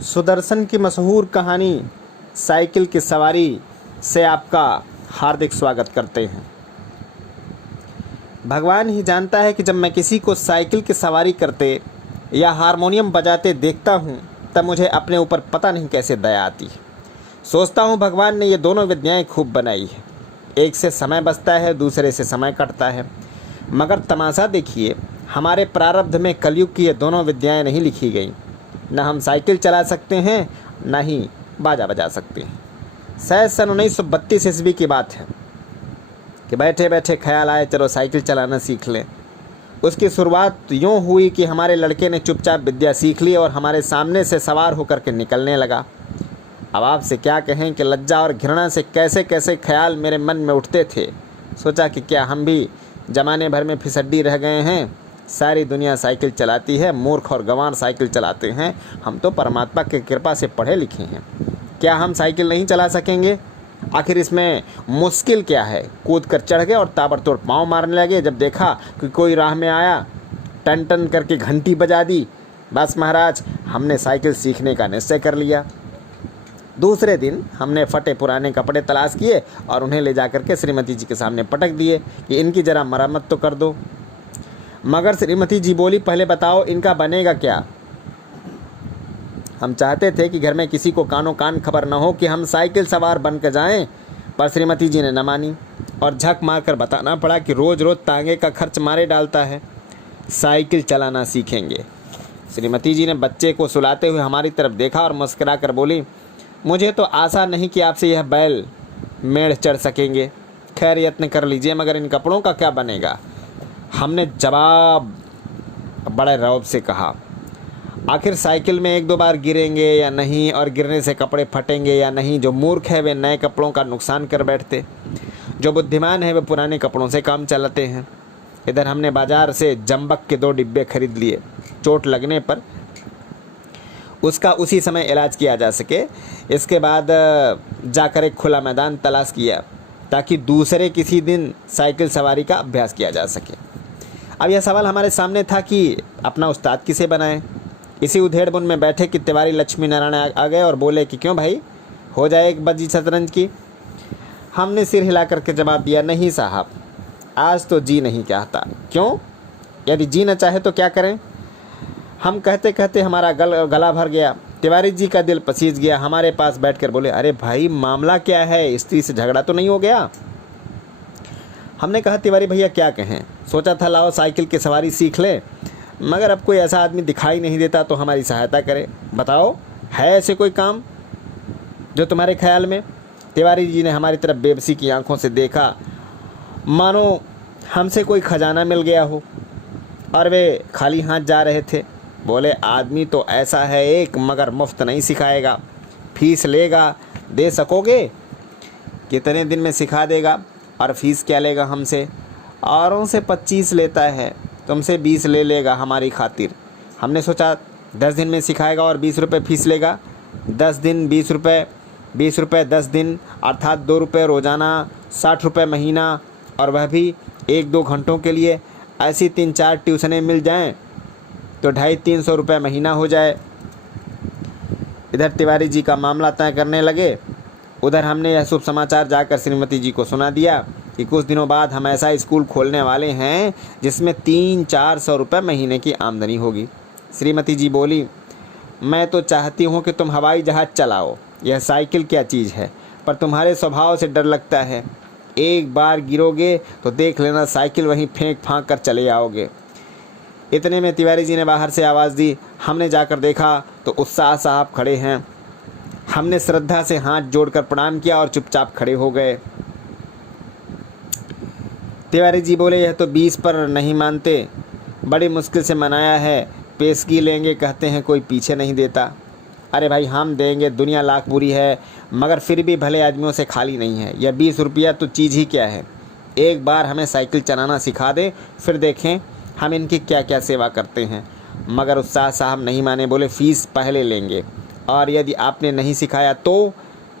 सुदर्शन की मशहूर कहानी साइकिल की सवारी से आपका हार्दिक स्वागत करते हैं। भगवान ही जानता है कि जब मैं किसी को साइकिल की सवारी करते या हारमोनियम बजाते देखता हूँ तब मुझे अपने ऊपर पता नहीं कैसे दया आती है। सोचता हूँ भगवान ने ये दोनों विद्याएं खूब बनाई है, एक से समय बचता है, दूसरे से समय कटता है। मगर तमाशा देखिए, हमारे प्रारब्ध में कलयुग की ये दोनों विद्याएं नहीं लिखी गई। न हम साइकिल चला सकते हैं, न ही बाजा बजा सकते हैं। शायद सन 1932 ईस्वी की बात है कि बैठे बैठे ख्याल आए चलो साइकिल चलाना सीख लें। उसकी शुरुआत यूँ हुई कि हमारे लड़के ने चुपचाप विद्या सीख ली और हमारे सामने से सवार होकर के निकलने लगा। अब आपसे क्या कहें कि लज्जा और घृणा से कैसे कैसे ख्याल मेरे मन में उठते थे। सोचा कि क्या हम भी जमाने भर में फिसड्डी रह गए हैं। सारी दुनिया साइकिल चलाती है, मूर्ख और गंवार साइकिल चलाते हैं। हम तो परमात्मा की कृपा से पढ़े लिखे हैं, क्या हम साइकिल नहीं चला सकेंगे? आखिर इसमें मुश्किल क्या है? कूद कर चढ़ गए और ताबड़तोड़ पाँव मारने लगे। जब देखा कि कोई राह में आया, टन टन करके घंटी बजा दी। बस महाराज, हमने साइकिल सीखने का निश्चय कर लिया। दूसरे दिन हमने फटे पुराने कपड़े तलाश किए और उन्हें ले जाकर के श्रीमती जी के सामने पटक दिए कि इनकी ज़रा मरम्मत तो कर दो। मगर श्रीमती जी बोली, पहले बताओ इनका बनेगा क्या? हम चाहते थे कि घर में किसी को कानों कान खबर न हो कि हम साइकिल सवार बन कर जाएं, पर श्रीमती जी ने न मानी और झक मार कर बताना पड़ा कि रोज़ रोज़ तांगे का खर्च मारे डालता है, साइकिल चलाना सीखेंगे। श्रीमती जी ने बच्चे को सुलाते हुए हमारी तरफ देखा और मुस्कुरा कर बोली, मुझे तो आशा नहीं कि आपसे यह बैल मेढ़ चढ़ सकेंगे। खैर यत्न कर लीजिए, मगर इन कपड़ों का क्या बनेगा? हमने जवाब बड़े रौब से कहा, आखिर साइकिल में एक दो बार गिरेंगे या नहीं, और गिरने से कपड़े फटेंगे या नहीं। जो मूर्ख है वे नए कपड़ों का नुकसान कर बैठते, जो बुद्धिमान है वे पुराने कपड़ों से काम चलाते हैं। इधर हमने बाजार से जम्बक के 2 डिब्बे खरीद लिए। चोट लगने पर उसका उसी समय इलाज किया जा सके। इसके बाद जाकर एक खुला मैदान तलाश किया ताकि दूसरे किसी दिन साइकिल सवारी का अभ्यास किया जा सके। अब यह सवाल हमारे सामने था कि अपना उस्ताद किसे बनाएं। इसी उधेड़बुन में बैठे कि तिवारी लक्ष्मी नारायण आ गए और बोले कि क्यों भाई, हो जाए एक बजी शतरंज की। हमने सिर हिला करके जवाब दिया, नहीं साहब, आज तो जी नहीं चाहता। क्यों? यदि जी न चाहे तो क्या करें? हम कहते कहते हमारा गला भर गया। तिवारी जी का दिल पसीज गया। हमारे पास बैठकर बोले, अरे भाई मामला क्या है? स्त्री से झगड़ा तो नहीं हो गया? हमने कहा, तिवारी भैया क्या कहें, सोचा था लाओ साइकिल की सवारी सीख ले, मगर अब कोई ऐसा आदमी दिखाई नहीं देता तो हमारी सहायता करे। बताओ, है ऐसे कोई काम जो तुम्हारे ख्याल में? तिवारी जी ने हमारी तरफ बेबसी की आंखों से देखा, मानो हमसे कोई खजाना मिल गया हो और वे खाली हाथ जा रहे थे। बोले, आदमी तो ऐसा है एक, मगर मुफ्त नहीं सिखाएगा, फीस लेगा। दे सकोगे? कितने दिन में सिखा देगा और फीस क्या लेगा हमसे? औरों से 25 लेता है, तुमसे 20 ले लेगा हमारी खातिर। हमने सोचा 10 दिन में सिखाएगा और 20 रुपये फीस लेगा। 10 दिन 20 रुपये, 20 रुपये 10 दिन, अर्थात 2 रुपये रोज़ाना, 60 रुपये महीना, और वह भी 1-2 घंटों के लिए। ऐसी 3-4 ट्यूशनें मिल जाएं तो 250-300 रुपये महीना हो जाए। इधर तिवारी जी का मामला तय करने लगे, उधर हमने यह शुभ समाचार जाकर श्रीमती जी को सुना दिया कि कुछ दिनों बाद हम ऐसा स्कूल खोलने वाले हैं जिसमें 300-400 रुपये महीने की आमदनी होगी। श्रीमती जी बोली, मैं तो चाहती हूँ कि तुम हवाई जहाज़ चलाओ, यह साइकिल क्या चीज़ है, पर तुम्हारे स्वभाव से डर लगता है। एक बार गिरोगे तो देख लेना साइकिल वहीं फेंक फांक कर चले आओगे। इतने में तिवारी जी ने बाहर से आवाज़ दी। हमने जाकर देखा तो उत्साह साहब खड़े हैं। हमने श्रद्धा से हाथ जोड़कर प्रणाम किया और चुपचाप खड़े हो गए। तिवारी जी बोले, यह तो 20 पर नहीं मानते, बड़ी मुश्किल से मनाया है, पेशगी लेंगे कहते हैं, कोई पीछे नहीं देता। अरे भाई हम देंगे, दुनिया लाख बुरी है, मगर फिर भी भले आदमियों से खाली नहीं है। यह 20 रुपया तो चीज़ ही क्या है। एक बार हमें साइकिल चलाना सिखा दे, फिर देखें हम इनकी क्या क्या सेवा करते हैं। मगर उत्साह साहब नहीं माने, बोले फ़ीस पहले लेंगे, और यदि आपने नहीं सिखाया तो?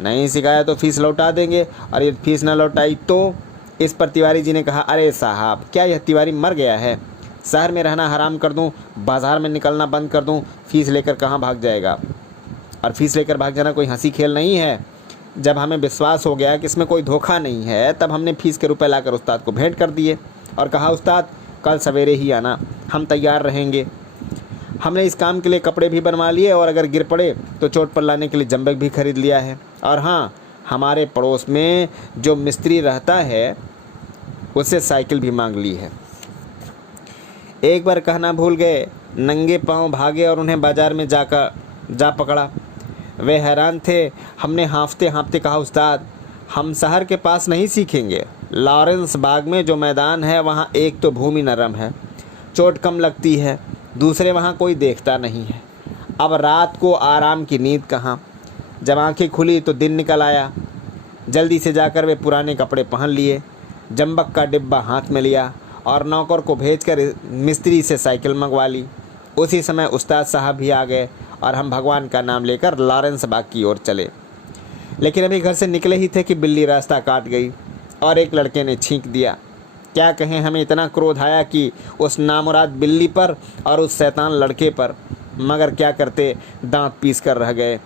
नहीं सिखाया तो फ़ीस लौटा देंगे, और यदि फ़ीस न लौटाई तो? इस पर तिवारी जी ने कहा, अरे साहब, क्या यह तिवारी मर गया है? शहर में रहना हराम कर दूं, बाज़ार में निकलना बंद कर दूं, फ़ीस लेकर कहाँ भाग जाएगा? और फीस लेकर भाग जाना कोई हंसी खेल नहीं है। जब हमें विश्वास हो गया कि इसमें कोई धोखा नहीं है, तब हमने फीस के रुपए लाकर उस्ताद को भेंट कर दिए और कहा, उस्ताद कल सवेरे ही आना, हम तैयार रहेंगे। हमने इस काम के लिए कपड़े भी बनवा लिए और अगर गिर पड़े तो चोट पर लाने के लिए जंबक भी खरीद लिया है। और हाँ, हमारे पड़ोस में जो मिस्त्री रहता है उससे साइकिल भी मांग ली है। एक बार कहना भूल गए, नंगे पांव भागे और उन्हें बाजार में जा पकड़ा। वे हैरान थे। हमने हाँफते हाँफते कहा, उस्ताद हम शहर के पास नहीं सीखेंगे, लॉरेंस बाग में जो मैदान है वहाँ एक तो भूमि नरम है, चोट कम लगती है, दूसरे वहाँ कोई देखता नहीं है। अब रात को आराम की नींद कहाँ। जब आंखें खुली तो दिन निकल आया। जल्दी से जाकर वे पुराने कपड़े पहन लिए, जंबक का डिब्बा हाथ में लिया और नौकर को भेजकर मिस्त्री से साइकिल मंगवा ली। उसी समय उस्ताद साहब भी आ गए और हम भगवान का नाम लेकर लॉरेंस बाग की ओर चले। लेकिन अभी घर से निकले ही थे कि बिल्ली रास्ता काट गई और एक लड़के ने छींक दिया। क्या कहें, हमें इतना क्रोध आया कि उस नामुराद बिल्ली पर और उस शैतान लड़के पर, मगर क्या करते, दांत पीस कर रह गए।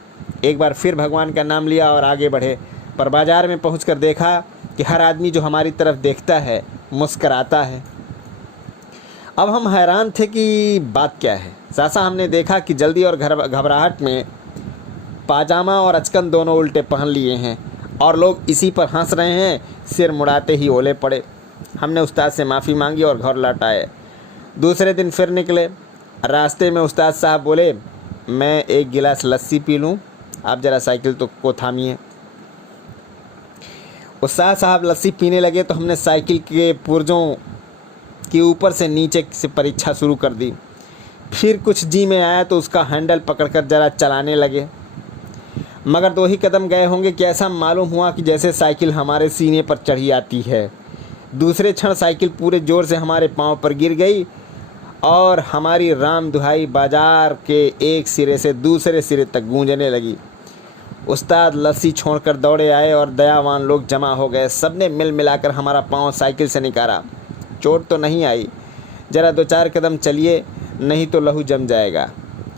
एक बार फिर भगवान का नाम लिया और आगे बढ़े, पर बाजार में पहुंचकर देखा कि हर आदमी जो हमारी तरफ देखता है मुस्कराता है। अब हम हैरान थे कि बात क्या है। सासा हमने देखा कि जल्दी और घबराहट में पाजामा और अचकन दोनों उल्टे पहन लिए हैं और लोग इसी पर हंस रहे हैं। सिर मुड़ाते ही ओले पड़े। हमने उस्ताद से माफ़ी मांगी और घर लौट आए। दूसरे दिन फिर निकले। रास्ते में उस्ताद साहब बोले, मैं एक गिलास लस्सी पी लूँ, आप ज़रा साइकिल को थामिए। उस्ताद साहब लस्सी पीने लगे तो हमने साइकिल के पुर्जों की ऊपर से नीचे से परीक्षा शुरू कर दी। फिर कुछ जी में आया तो उसका हैंडल पकड़कर ज़रा चलाने लगे, मगर 2 ही कदम गए होंगे कि ऐसा मालूम हुआ कि जैसे साइकिल हमारे सीने पर चढ़ी आती है। दूसरे क्षण साइकिल पूरे ज़ोर से हमारे पांव पर गिर गई और हमारी राम दुहाई बाजार के एक सिरे से दूसरे सिरे तक गूंजने लगी। उस्ताद लस्सी छोड़कर दौड़े आए और दयावान लोग जमा हो गए। सबने मिल मिलाकर हमारा पांव साइकिल से निकाला। चोट तो नहीं आई, ज़रा 2-4 कदम चलिए नहीं तो लहू जम जाएगा।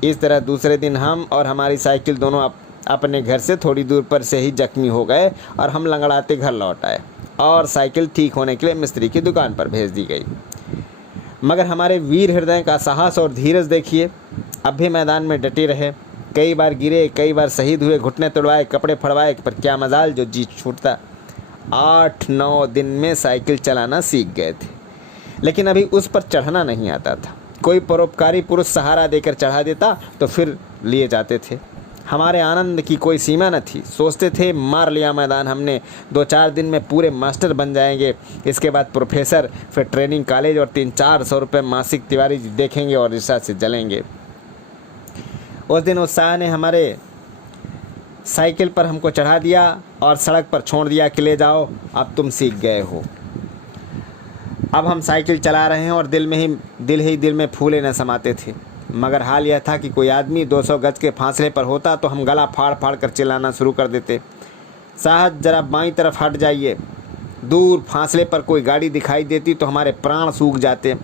इस तरह दूसरे दिन हम और हमारी साइकिल दोनों अपने घर से थोड़ी दूर पर से ही जख्मी हो गए और हम लंगड़ाते घर लौट आए और साइकिल ठीक होने के लिए मिस्त्री की दुकान पर भेज दी गई। मगर हमारे वीर हृदय का साहस और धीरज देखिए। अब भी मैदान में डटे रहे। कई बार गिरे, कई बार शहीद हुए, घुटने तोड़वाए, कपड़े फड़वाए, पर क्या मजाल जो जी छूटता। 8-9 दिन में साइकिल चलाना सीख गए थे, लेकिन अभी उस पर चढ़ना नहीं आता था। कोई परोपकारी पुरुष सहारा देकर चढ़ा देता तो फिर लिए जाते थे। हमारे आनंद की कोई सीमा न थी। सोचते थे मार लिया मैदान हमने, 2-4 दिन में पूरे मास्टर बन जाएंगे, इसके बाद प्रोफेसर, फिर ट्रेनिंग कॉलेज और 300-400 रुपये मासिक तिवारी जी देखेंगे और रिश्ता से जलेंगे। उस दिन उत्साह ने हमारे साइकिल पर हमको चढ़ा दिया और सड़क पर छोड़ दिया कि ले जाओ, अब तुम सीख गए हो। अब हम साइकिल चला रहे हैं और दिल में फूले न समाते थे। मगर हाल यह था कि कोई आदमी 200 गज के फासले पर होता तो हम गला फाड़ फाड़ कर चिल्लाना शुरू कर देते, साहब जरा बाईं तरफ हट जाइए। दूर फासले पर कोई गाड़ी दिखाई देती तो हमारे प्राण सूख जाते।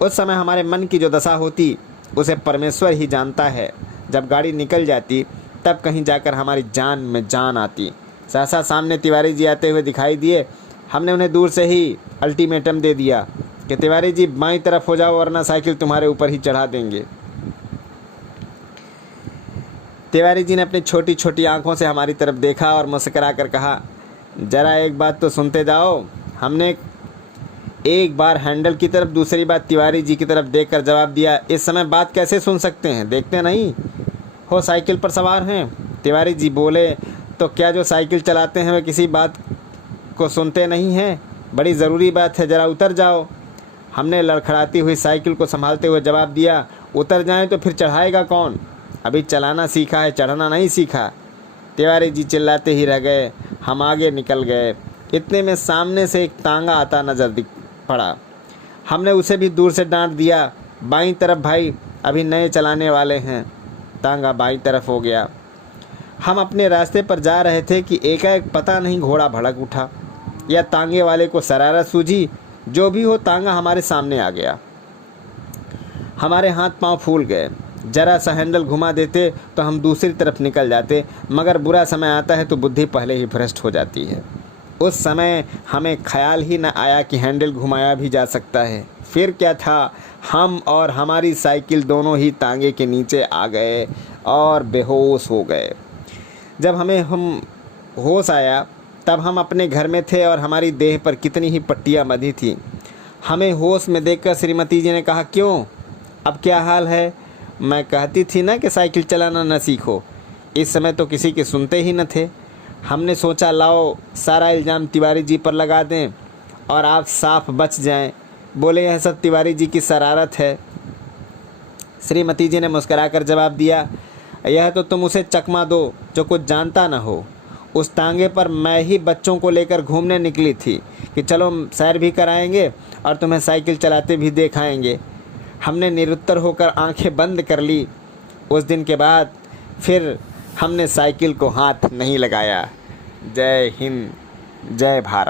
उस समय हमारे मन की जो दशा होती उसे परमेश्वर ही जानता है। जब गाड़ी निकल जाती तब कहीं जाकर हमारी जान में जान आती। सहसा सामने तिवारी जी आते हुए दिखाई दिए। हमने उन्हें दूर से ही अल्टीमेटम दे दिया कि तिवारी जी बाईं तरफ हो जाओ वरना साइकिल तुम्हारे ऊपर ही चढ़ा देंगे। तिवारी जी ने अपनी छोटी छोटी आंखों से हमारी तरफ देखा और मुस्करा कर कहा, जरा एक बात तो सुनते जाओ। हमने एक बार हैंडल की तरफ, दूसरी बार तिवारी जी की तरफ देखकर जवाब दिया, इस समय बात कैसे सुन सकते हैं, देखते नहीं हो साइकिल पर सवार हैं। तिवारी जी बोले, तो क्या जो साइकिल चलाते हैं वे किसी बात को सुनते नहीं हैं? बड़ी ज़रूरी बात है, ज़रा उतर जाओ। हमने लड़खड़ाती हुई साइकिल को संभालते हुए जवाब दिया, उतर जाएं तो फिर चढ़ाएगा कौन? अभी चलाना सीखा है, चढ़ना नहीं सीखा। तिवारी जी चिल्लाते ही रह गए। हम आगे निकल गए। इतने में सामने से एक तांगा आता नज़र पड़ा। हमने उसे भी दूर से डांट दिया, बाईं तरफ भाई, अभी नए चलाने वाले हैं। तांगा बाईं तरफ हो गया। हम अपने रास्ते पर जा रहे थे कि एकाएक पता नहीं घोड़ा भड़क उठा या तांगे वाले को शरारत सूझी, जो भी हो तांगा हमारे सामने आ गया। हमारे हाथ पांव फूल गए। जरा सा हैंडल घुमा देते तो हम दूसरी तरफ निकल जाते, मगर बुरा समय आता है तो बुद्धि पहले ही भ्रष्ट हो जाती है। उस समय हमें ख्याल ही न आया कि हैंडल घुमाया भी जा सकता है। फिर क्या था, हम और हमारी साइकिल दोनों ही तांगे के नीचे आ गए और बेहोश हो गए। जब हम होश आया तब हम अपने घर में थे और हमारी देह पर कितनी ही पट्टियाँ बंधी थी। हमें होश में देखकर श्रीमती जी ने कहा, क्यों, अब क्या हाल है? मैं कहती थी ना कि साइकिल चलाना न सीखो। इस समय तो किसी के सुनते ही न थे। हमने सोचा लाओ सारा इल्ज़ाम तिवारी जी पर लगा दें और आप साफ बच जाएं। बोले यह सब तिवारी जी की शरारत है। श्रीमती जी ने मुस्कुराकर जवाब दिया, यह तो तुम उसे चकमा दो जो कुछ जानता न हो। उस तांगे पर मैं ही बच्चों को लेकर घूमने निकली थी कि चलो सैर भी कराएंगे और तुम्हें साइकिल चलाते भी दिखाएंगे। हमने निरुत्तर होकर आंखें बंद कर ली। उस दिन के बाद फिर हमने साइकिल को हाथ नहीं लगाया। जय हिंद, जय भारत।